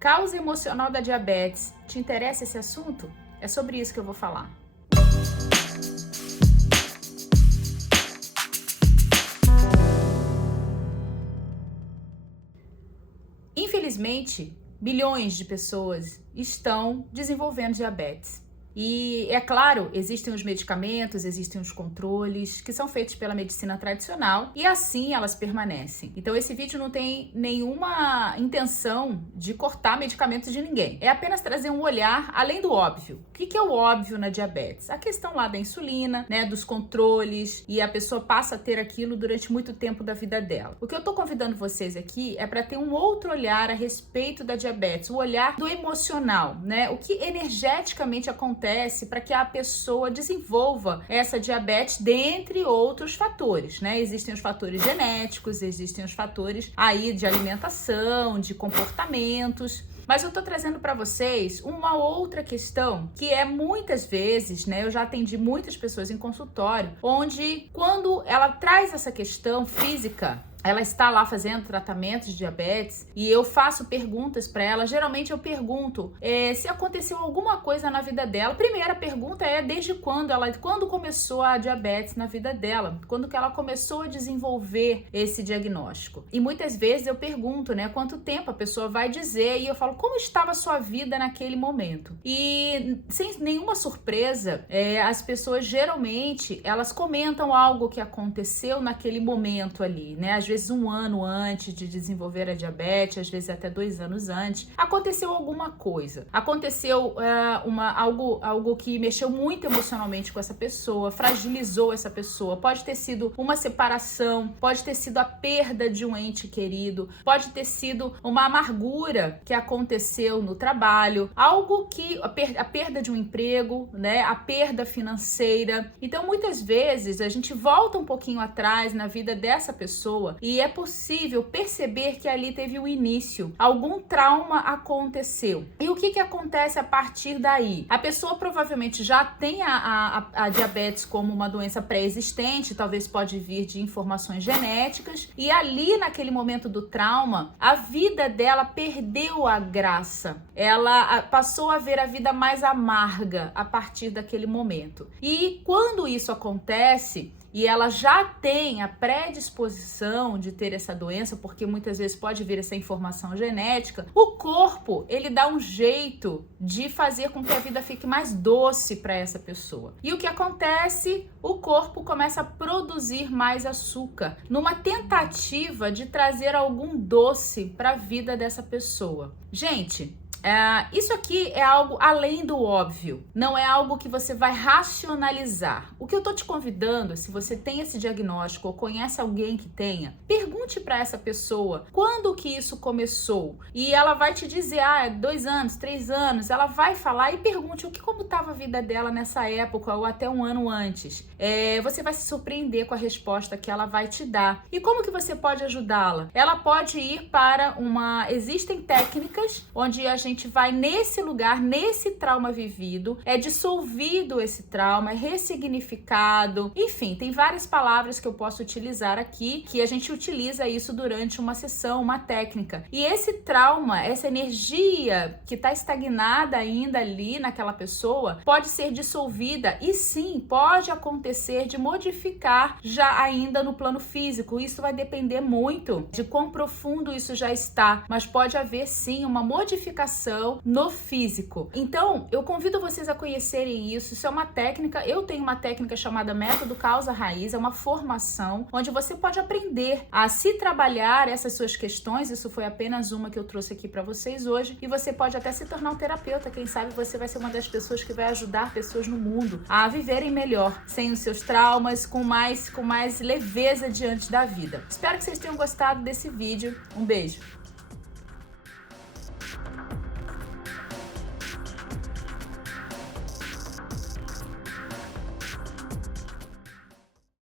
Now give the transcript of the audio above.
Causa emocional da diabetes. Te interessa esse assunto? É sobre isso que eu vou falar. Infelizmente, milhões de pessoas estão desenvolvendo diabetes. E é claro, existem os medicamentos, existem os controles que são feitos pela medicina tradicional e assim elas permanecem. Então esse vídeo não tem nenhuma intenção de cortar medicamentos de ninguém. É apenas trazer um olhar além do óbvio. O que é o óbvio na diabetes? A questão lá da insulina, né, dos controles, e a pessoa passa a ter aquilo durante muito tempo da vida dela. O que eu tô convidando vocês aqui é para ter um outro olhar a respeito da diabetes, o olhar do emocional, né? O que energeticamente acontece para que a pessoa desenvolva essa diabetes, dentre outros fatores, né? Existem os fatores genéticos, existem os fatores aí de alimentação, de comportamentos. Mas eu tô trazendo para vocês uma outra questão que é muitas vezes, né? Eu já atendi muitas pessoas em consultório, onde quando ela traz essa questão física, ela está lá fazendo tratamento de diabetes e eu faço perguntas para ela. Geralmente eu pergunto se aconteceu alguma coisa na vida dela. Primeira pergunta é desde quando começou a diabetes na vida dela, quando que ela começou a desenvolver esse diagnóstico. E muitas vezes eu pergunto, né, quanto tempo a pessoa vai dizer, e eu falo como estava a sua vida naquele momento. E sem nenhuma surpresa, as pessoas geralmente elas comentam algo que aconteceu naquele momento ali, né? Às vezes 1 ano antes de desenvolver a diabetes, às vezes até 2 anos antes, aconteceu alguma coisa. Aconteceu algo que mexeu muito emocionalmente com essa pessoa, fragilizou essa pessoa. Pode ter sido uma separação, pode ter sido a perda de um ente querido, pode ter sido uma amargura que aconteceu no trabalho, algo que a perda de um emprego, né, a perda financeira. Então, muitas vezes a gente volta um pouquinho atrás na vida dessa pessoa e é possível perceber que ali teve o início, algum trauma aconteceu. E o que acontece a partir daí? A pessoa provavelmente já tem a diabetes como uma doença pré-existente, talvez pode vir de informações genéticas, e ali naquele momento do trauma, a vida dela perdeu a graça. Ela passou a ver a vida mais amarga a partir daquele momento. E quando isso acontece, e ela já tem a predisposição de ter essa doença, porque muitas vezes pode vir essa informação genética, o corpo, ele dá um jeito de fazer com que a vida fique mais doce para essa pessoa. E o que acontece? O corpo começa a produzir mais açúcar, numa tentativa de trazer algum doce para a vida dessa pessoa. Gente, isso aqui é algo além do óbvio, não é algo que você vai racionalizar. O que eu tô te convidando, se você tem esse diagnóstico ou conhece alguém que tenha, pergunte para essa pessoa quando que isso começou. E ela vai te dizer, 2 anos, 3 anos, ela vai falar e pergunte como estava a vida dela nessa época ou até 1 ano antes. Você vai se surpreender com a resposta que ela vai te dar. E como que você pode ajudá-la? Ela pode ir para existem técnicas onde a gente vai nesse lugar, nesse trauma vivido, é dissolvido esse trauma, é ressignificado, enfim, tem várias palavras que eu posso utilizar aqui, que a gente utiliza isso durante uma sessão, uma técnica. E esse trauma, essa energia que está estagnada ainda ali naquela pessoa, pode ser dissolvida e sim, pode acontecer de modificar já ainda no plano físico. Isso vai depender muito de quão profundo isso já está, mas pode haver sim uma modificação no físico. Então, eu convido vocês a conhecerem isso. Isso é uma técnica. Eu tenho uma técnica chamada Método Causa Raiz. É uma formação onde você pode aprender a se trabalhar essas suas questões. Isso foi apenas uma que eu trouxe aqui para vocês hoje. E você pode até se tornar um terapeuta. Quem sabe você vai ser uma das pessoas que vai ajudar pessoas no mundo a viverem melhor, sem os seus traumas, com mais leveza diante da vida. Espero que vocês tenham gostado desse vídeo. Um beijo!